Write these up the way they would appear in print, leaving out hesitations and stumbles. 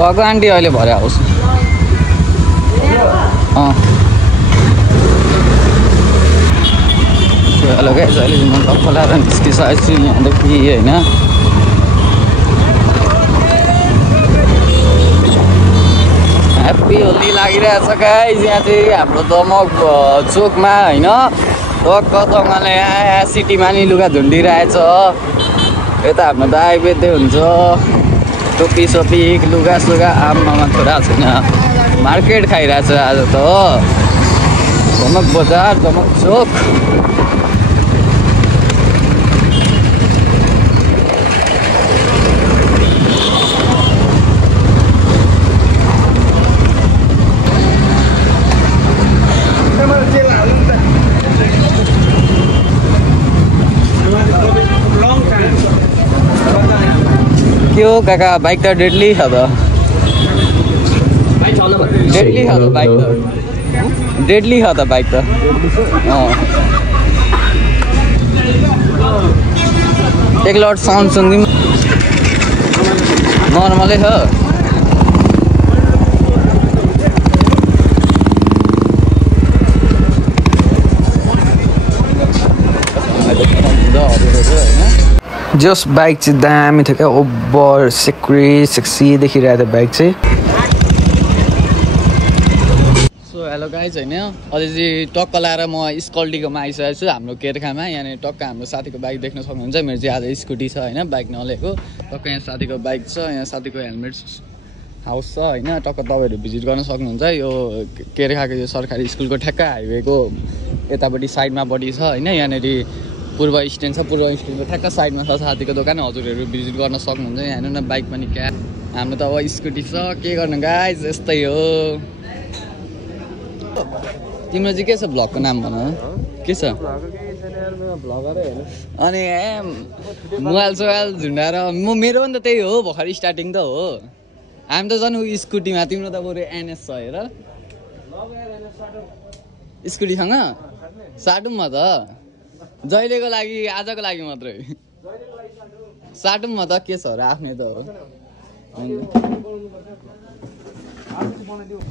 गएको आन्टी अहिले भरे आउँछ हेलो गाइस अहिले म टक्क लाएर निस्किसकेको छु यहाँदेखि होइन ह्याप्पी होली लागिरहेछ गाइस यहाँ चाहिँ हाम्रो दमक चोकमा होइन टक्कसँगले यहाँ सिटीमा नि लुगा झुन्डिरहेछ यता हाम्रो दाइ बेच्दै हुन्छ टोपी सोपी लुगा सुगा आमामा छोरा छैन मार्केट खाइरहेछ आज त हो दमक बजार दमक चोक के हो काका बाइक त डेडली छ त डेडली छ त बाइक त डेडली छ त बाइक त एक लट साउन्ड सुनिदिउँ नर्मलै छ जस बाइक चाहिँ दामी थियो क्या ओभर सेक्सी देखिरहेको थियो बाइक चाहिँ सो हेलो गाइज होइन अझै चाहिँ टक्क लाएर म स्कल्टीकोमा आइसकेको छु हाम्रो केरखामा यहाँनिर टक्क हाम्रो साथीको बाइक देख्न सक्नुहुन्छ मेरो चाहिँ आज स्कुटी छ होइन बाइक नलिएको टक्क यहाँ साथीको बाइक छ यहाँ साथीको हेलमेट हाउस छ होइन टक्क तपाईँहरू भिजिट गर्न सक्नुहुन्छ यो केरखाको यो सरकारी स्कुलको ठ्याक्क हाइवेको यतापट्टि साइडमापट्टि छ होइन यहाँनिर पूर्व स्ट्यान्ड छ पूर्व स्ट्यान्डको ठ्याक्क साइडमा छ साथीको दोकान हजुरहरू भिजिट गर्न सक्नुहुन्छ यहाँ हेर्नु न बाइक पनि क्या हाम्रो त अब स्कुटी छ के गर्नु गाइस यस्तै हो तिम्रो चाहिँ के छ भ्लगको नाम भन के छ अनि मोबाइल सोबाइल झुन्डाएर म मेरो पनि त त्यही हो भर्खर स्टार्टिङ त हो हामी त झन् स्कुटीमा तिम्रो त बरु एनएस छ हेर स्कुटीसँग साटौँ म त जहिलेको लागि आजको लागि मात्रै साटौँ म त के छ र आफ्नै त हो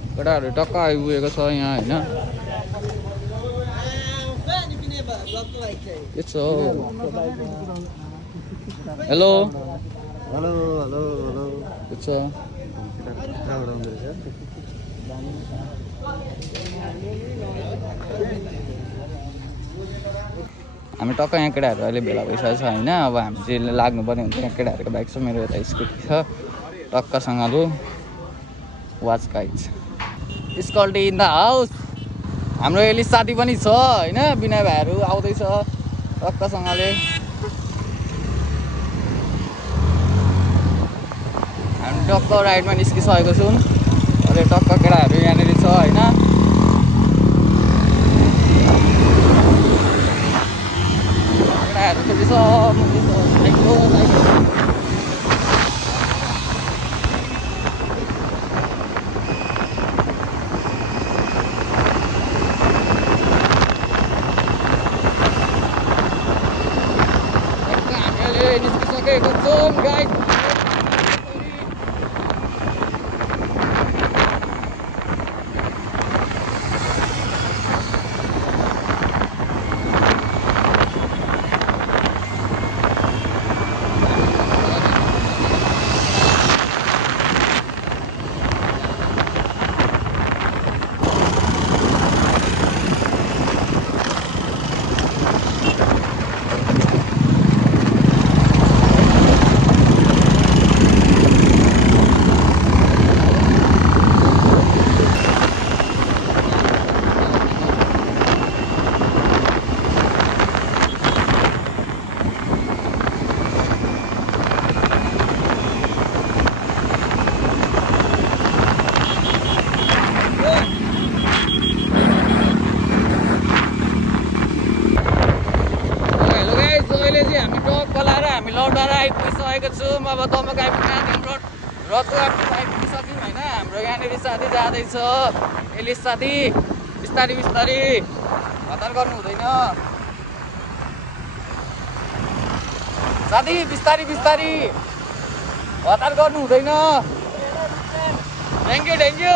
केटाहरू टक्क आइपुगेको छ यहाँ होइन के छ हेलो हेलो हेलो हेलो के छ हामी टक्क यहाँ केटाहरू अहिले भेला भइसकेको छ होइन अब हामी चाहिँ लाग्नुपर्ने हुन्छ यहाँ केटाहरूको बाइक छ मेरो यता स्कुटी छ टक्कसँगले watch guys scooty in the house हाम्रो एलिस साथी पनि छ होइन बिना भाइहरू आउँदैछ टक्कसँगले हामी टक्क राइडमा निस्किसकेको छौँ अहिले टक्क केटाहरू यहाँनिर छ होइन अब दमक आइपुग्न रतु आइपुगिसक्यौँ होइन हाम्रो यहाँनिर साथी जाँदैछ एलिस साथी बिस्तारी बिस्तारी हतार गर्नु हुँदैन साथी बिस्तारी बिस्तारी हतार गर्नु हुँदैन थ्याङ्क यू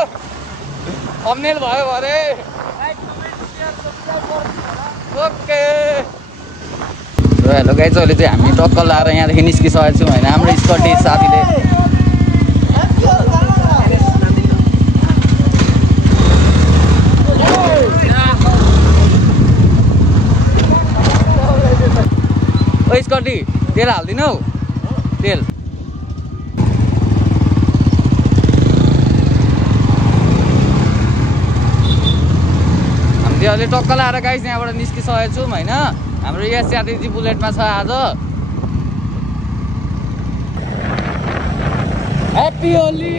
थम्बनेल भयो भरे ओके। हेलो गाइज अहिले चाहिँ हामी टक्क लाएर यहाँदेखि निस्किसकेको छौँ होइन। हाम्रो स्कटी साथीले ओ स्कटी तेल हाल्दिनौ तेल। हामीले अहिले टक्क लाएर गाइज यहाँबाट निस्किसकेको छौँ होइन। हाम्रो यस यात्री बुलेटमा छ आज। ह्याप्पी होली।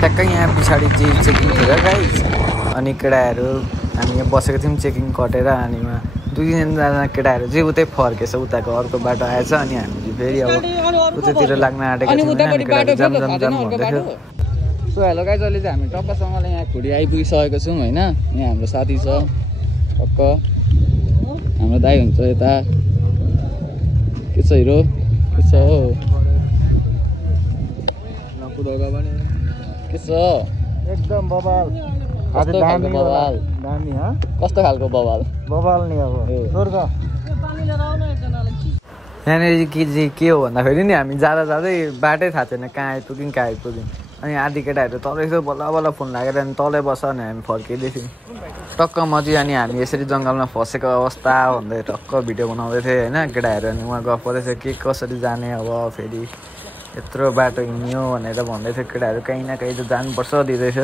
ठ्याक्कै यहाँ पछाडि चाहिँ चेकिङ थियो गाइज। अनि केटाहरू हामी यहाँ बसेको थियौँ चेकिङ कटेर। अनि उहाँ 2-3जना केटाहरू चाहिँ उतै फर्केछ उताको अर्को बाटो आएछ। अनि हामी चाहिँ फेरि अब उतैतिर लाग्न आँटेको थियौँ। सो हेलो गाइज अहिले चाहिँ हामी टक्कसँगले यहाँ खुडी आइपुगिसकेको छौँ होइन। यहाँ हाम्रो साथी छ टक्क हाम्रो दाइ हुन्छ यता। के छ हिरो के छ हो के छ एकदम बबाल। कस्तो खालको बवाल दामी ह कस्तो खालको बवाल बबाल नि अब स्वर्ग। यहाँनिर के हो भन्दाखेरि नि हामी जाँदा जाँदै बाटै थाहा छैन कहाँ आइपुग्यौँ। अनि आधी केटाहरू तल यसो बल्ल बल्ल फोन लागेर अनि तलै बस्छ अनि हामी फर्किँदै थियौँ टक्क मजी। अनि हामी यसरी जङ्गलमा फसेको अवस्था भन्दै टक्क भिडियो बनाउँदै थिएँ होइन। केटाहरू अनि उहाँ गफ गर्दैछ के कसरी जाने अब फेरि यत्रो बाटो हिँड्यो भनेर भन्दै थियो केटाहरू। कहीँ न कहीँ त जानुपर्छ दिँदैछ।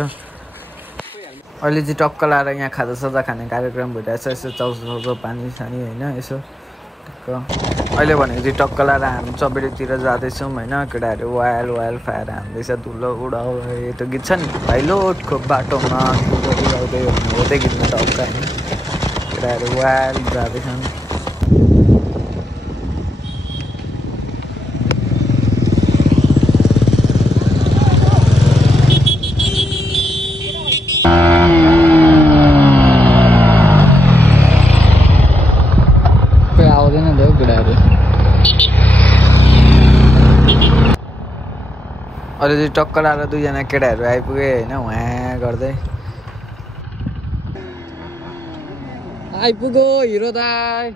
अहिले चाहिँ टक्क लाएर यहाँ खाजासाजा खाने कार्यक्रम भइरहेछ। यसो चाउचाउ पानी सानी होइन यसो टक्क अहिले भनेको चाहिँ टक्क लाएर हामी चपेटीतिर जाँदैछौँ होइन। केटाहरू वायल वायल फाएर हान्दैछ धुलो उडाउ यो त गीत छ नि भाइलोटको बाटोमा धुलो उडाउँदै हो त्यही गीतमा टक्क होइन। केटाहरू वायल जाँदैछन्। अहिले चाहिँ टक्क लाएर 2जना केटाहरू आइपुगे होइन उहाँ गर्दै। आइपुग्यो हिरो दाइ।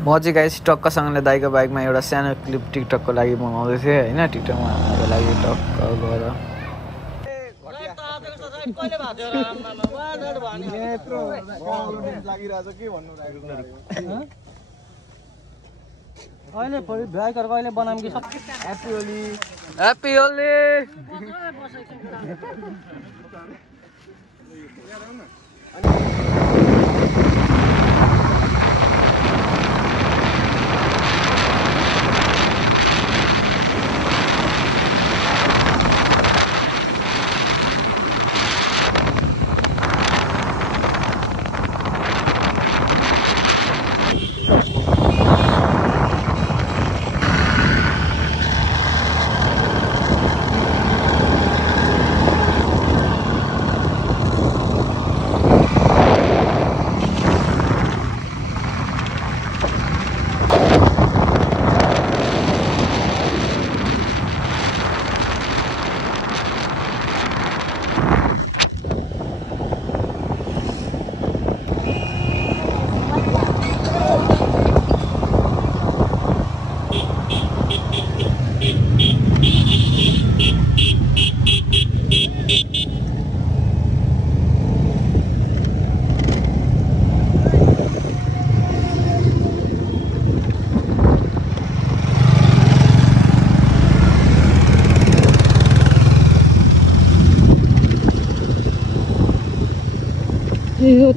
म चाहिँ गाइस टक्कसँगले दाइको बाइकमा एउटा सानो क्लिप टिकटकको लागि बनाउँदै थिएँ होइन। टिकटकमा हाल्नको लागि टक्क गएर अहिले भाइहरुको अहिले बनाम कि सब ह्यापी होली ह्यापी होली।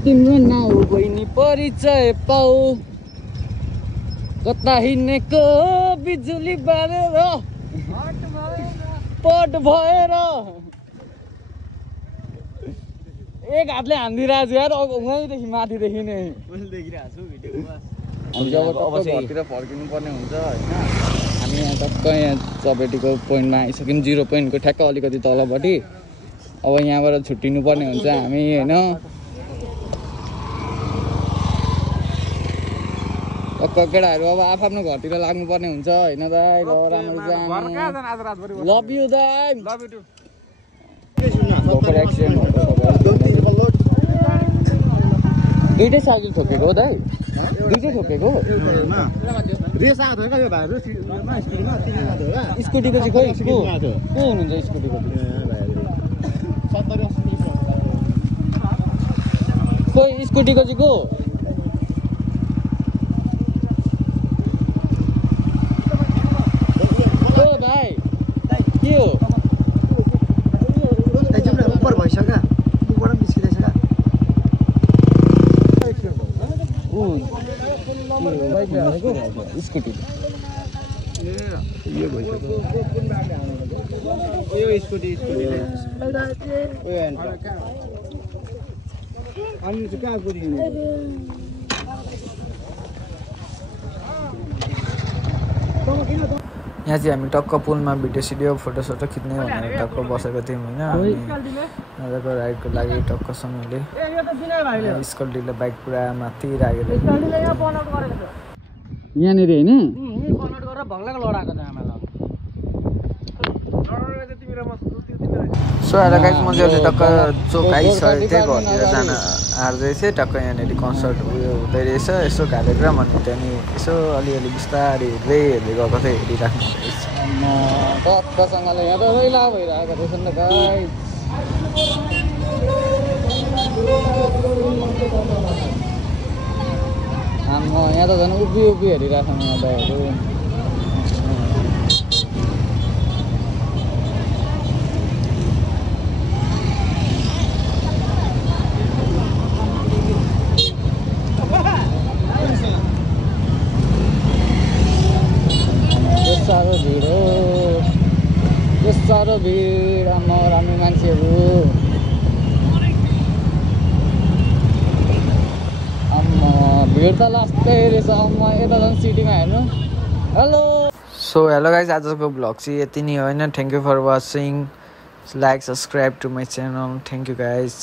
तिम्रो नाउ बहिनी परिचय पाऊ कता हिँडेको बिजुली बारेर पट भएर एक हातले हान्दिरहेको छु यार उहीँदेखि माथिदेखि नै हामी जब घरतिर फर्किनु पर्ने हुन्छ होइन हामी यहाँ टक्क यहाँ चपेटीको पोइन्टमा आइसक्यौँ 0 पोइन्टको ठ्याक्क अलिकति तलपट्टि अब यहाँबाट छुट्टिनु पर्ने हुन्छ हामी होइन टक्क केटाहरू अब आफ्नो घरतिर लाग्नुपर्ने हुन्छ होइन दाइ लभ यु दाइ भर्खर एक्सिडेन्ट दुइटै साइकल ठोकेको हो दाइ दुइटै ठोकेको स्कुटीको चाहिँ खोइ को हुनुहुन्छ स्कुटीको खोइ स्कुटीको चाहिँ को भाइ के हो स्कुटी यहाँ चाहिँ हामी टक्क पुलमा भिडियो फोटोसोटो खिच्ने भनेर टक्क बसेको थियौँ होइन मजाको राइडको लागि टक्कसँगले स्कल्टीले बाइक पुरा माथि राखेर यहाँनिर होइन सो हेलो गाइस म चाहिँ टक्क चोक आइसकेको थिएँ घरतिर जान आँट्दै थिएँ टक्क यहाँनिर कन्सर्ट उयो हुँदै रहेछ यसो कार्यक्रम अनि त्यहाँनिर यसो अलिअलि बिस्तारै हेर्दै गएको थिएँ हेरिराख्नु टक्कसँगले यहाँ त रैला भइरहेको रहेछ नि त गाइस यहाँ त झन् उभि हेरिरहेको छ यहाँ दाइहरू साह्रो भिड राम्रो मान्छेहरू भिड त लास्टै रहेछ यता झन् सिटीमा हेर्नु हेलो सो हेलो गाइज आजको भ्लग चाहिँ यति नै होइन thank you for watching like subscribe to my channel thank you guys